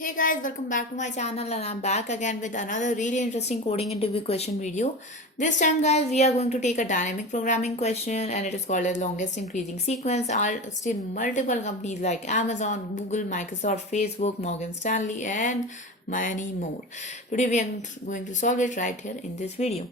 Hey guys, welcome back to my channel and I'm back again with another really interesting coding interview question video. This time guys, we are going to take a dynamic programming question and it is called as longest increasing sequence. Are still multiple companies like Amazon, Google, Microsoft, Facebook, Morgan Stanley and many more. Today we are going to solve it right here in this video.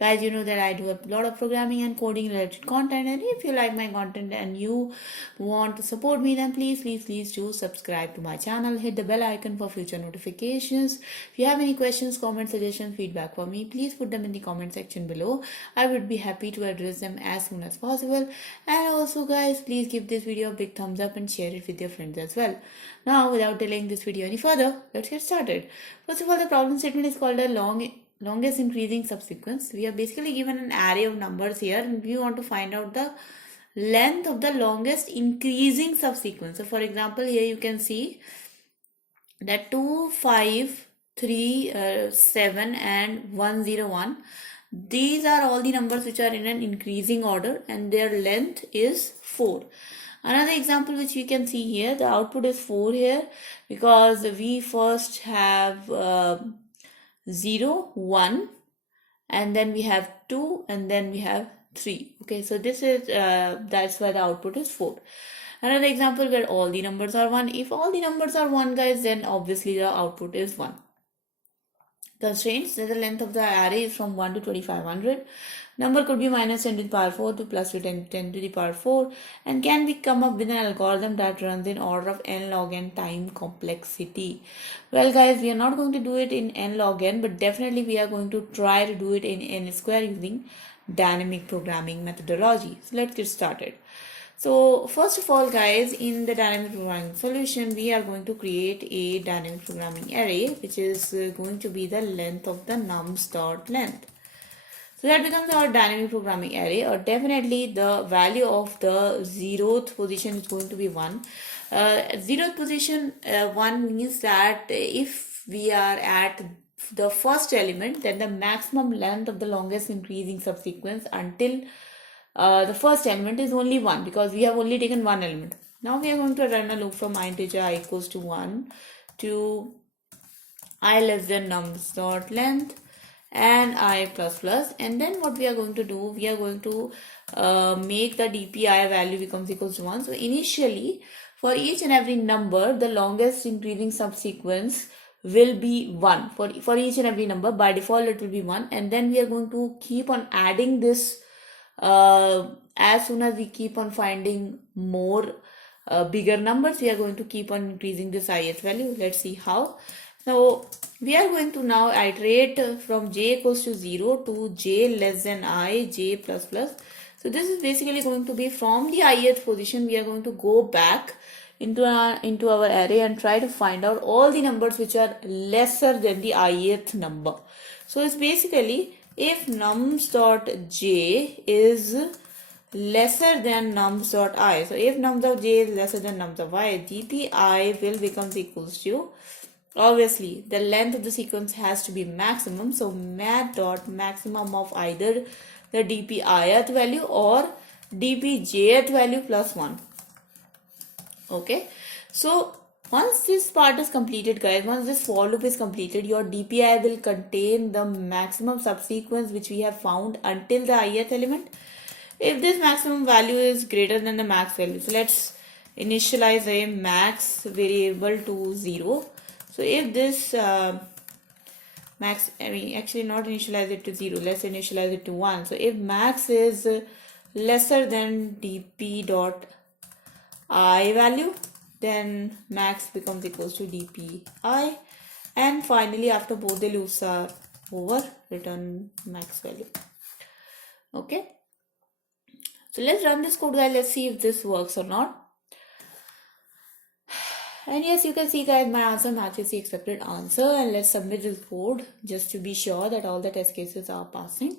Guys, you know that I do a lot of programming and coding related content, and if you like my content and you want to support me, then please do subscribe to my channel, hit the bell icon for future notifications. If you have any questions, comments, suggestions, feedback for me, please put them in the comment section below. I would be happy to address them as soon as possible. And also guys, please give this video a big thumbs up and share it with your friends as well. Now without delaying this video any further, let's get started. First of all, the problem statement is called a longest increasing subsequence. We are basically given an array of numbers here and we want to find out the length of the longest increasing subsequence. So for example, here you can see that 2, 5, 3, 7 and 101. These are all the numbers which are in an increasing order and their length is 4. Another example which we can see here, the output is 4 here because we first have 0, 1 and then we have 2 and then we have 3. Okay, so this is that's why the output is 4. Another example where all the numbers are 1. If all the numbers are 1 guys, then obviously the output is 1. Constraints, the length of the array is from 1 to 2500. Number could be minus 10 to the power 4 to plus 10 to the power 4 and can be come up with an algorithm that runs in order of n log n time complexity. Well guys, we are not going to do it in n log n, but definitely we are going to try to do it in n square using dynamic programming methodology. So let's get started. So first of all guys, in the dynamic programming solution, we are going to create a dynamic programming array which is going to be the length of the nums dot length. So that becomes our dynamic programming array, or definitely the value of the 0th position is going to be 1. 0th position 1 means that if we are at the first element, then the maximum length of the longest increasing subsequence until the first element is only 1 because we have only taken one element. Now we are going to run a loop from integer I equals to 1 to I less than nums dot length and I plus plus, and then what we are going to do, we are going to make the dpi value becomes equals to 1. So initially for each and every number, the longest increasing subsequence will be 1 for each and every number. By default it will be 1, and then we are going to keep on adding this as soon as we keep on finding more bigger numbers. We are going to keep on increasing this ith value. Let's see how. Now we are going to now iterate from j equals to 0 to j less than I, j plus plus. So this is basically going to be from the ith position. We are going to go back into our array and try to find out all the numbers which are lesser than the ith number. So it's basically if nums dot j is lesser than nums dot I. So if nums of j is lesser than nums of I, dpi will becomes equals to, obviously the length of the sequence has to be maximum, so mat dot maximum of either the dpith value or dpjth value plus 1. Okay, so once this part is completed guys, once this for loop is completed, your dpi will contain the maximum subsequence which we have found until the ith element. If this maximum value is greater than the max value, so let's initialize a max variable to 0. So if this max, actually not initialize it to 0, let's initialize it to 1. So if max is lesser than dp dot I value, then max becomes equals to dpi, and finally after both the loops are over, return max value. Okay, so let's run this code guys. Let's see if this works or not. And yes, you can see guys, my answer matches the expected answer, and let's submit this code just to be sure that all the test cases are passing.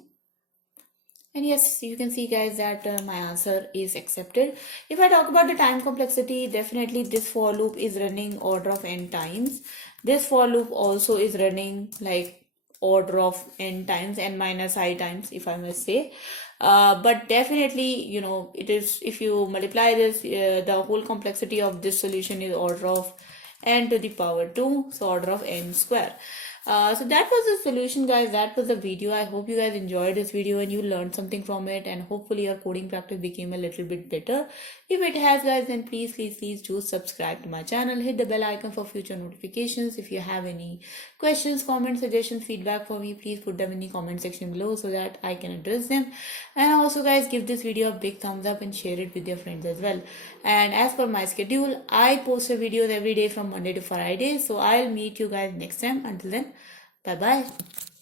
And yes, you can see guys that my answer is accepted. If I talk about the time complexity, definitely this for loop is running order of n times. This for loop also is running like order of n times, n minus I times if I must say. But definitely, you know, it is, if you multiply this, the whole complexity of this solution is order of n to the power 2, so order of n square. So that was the solution, guys. That was the video. I hope you guys enjoyed this video and you learned something from it, and hopefully your coding practice became a little bit better. If it has, guys, then please do subscribe to my channel. Hit the bell icon for future notifications. If you have any questions, comments, suggestions, feedback for me, please put them in the comment section below so that I can address them. And also, guys, give this video a big thumbs up and share it with your friends as well. And as per my schedule, I post videos every day from Monday to Friday. So I'll meet you guys next time. Until then, bye bye.